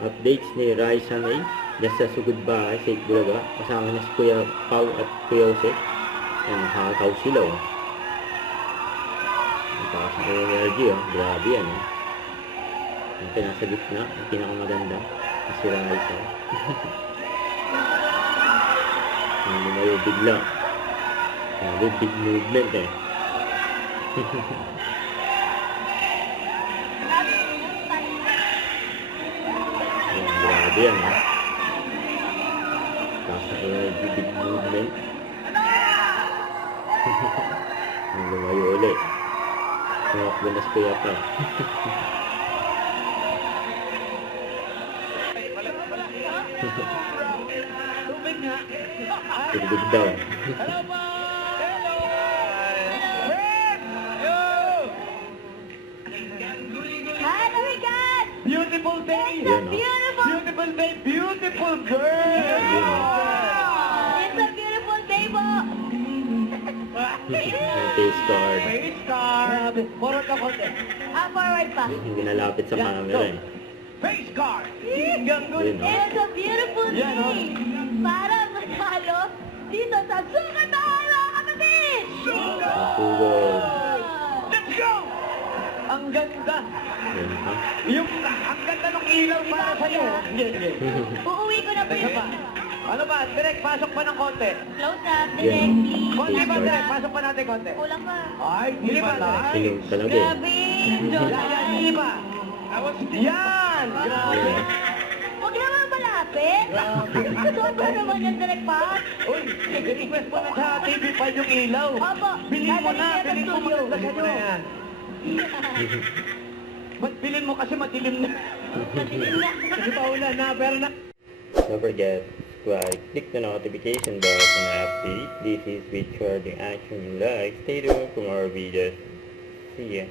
Updates ni Raisa May dyan sa Sugod Bahay sa Itbulaga. Kasama niya si Kuya Pau at Kuya Jose. Yan, nakakataw sila oh. Ang taas ng energy oh. Grabe yan oh. Yung nasa gitna, ang pinakamaganda. Si Raisa. Yung lumayo bigla. Grabe, big movement eh. Ayan, grabe yan ha. Taas ng energy, big movement. Yung lumayo ulit. Tumakbo na si Kuya pa. Tugtog daw. Beautiful day! Yan, no? Beautiful day! Beautiful girl! It's a beautiful day po. Ang face card. Face card! Forward ka konti. Forward pa. Hindi nalapit sa camera eh. Face card! Hinggang Yun, no? It's a beautiful Yan, no? day. Para matalo dito sa Sugod Bahay, mga kapatid! Ang sugod. Let's go! Ang ganda! Yan ha. Ang ganda ng ilaw para sa'yo. Hindi. Uuwi ko na po Teka yun. pa. Ano ba? Direct, pasok pa ng konti. Close up, directly. Konti pa, direct. Pasok pa natin konti. Kulang pa. Ay, hindi pa. Tingin talaga eh. Grabe! Yan, hindi pa. Yan! Grabe. Huwag naman malapit. Sobra naman yung direct pass. Uy, request mo na sa TV5 yung ilaw. Opo. Bilhin mo na. Dadalhin Bilhin niya mo sa studio. maganda sa yan. Ba't bilhin mo kasi madilim na? Madilim na. Kasi paulan na, pero na. Don't forget, subscribe, click the notification bell for my update. This is with Charging Action in Live. Stay tuned for more videos. See ya.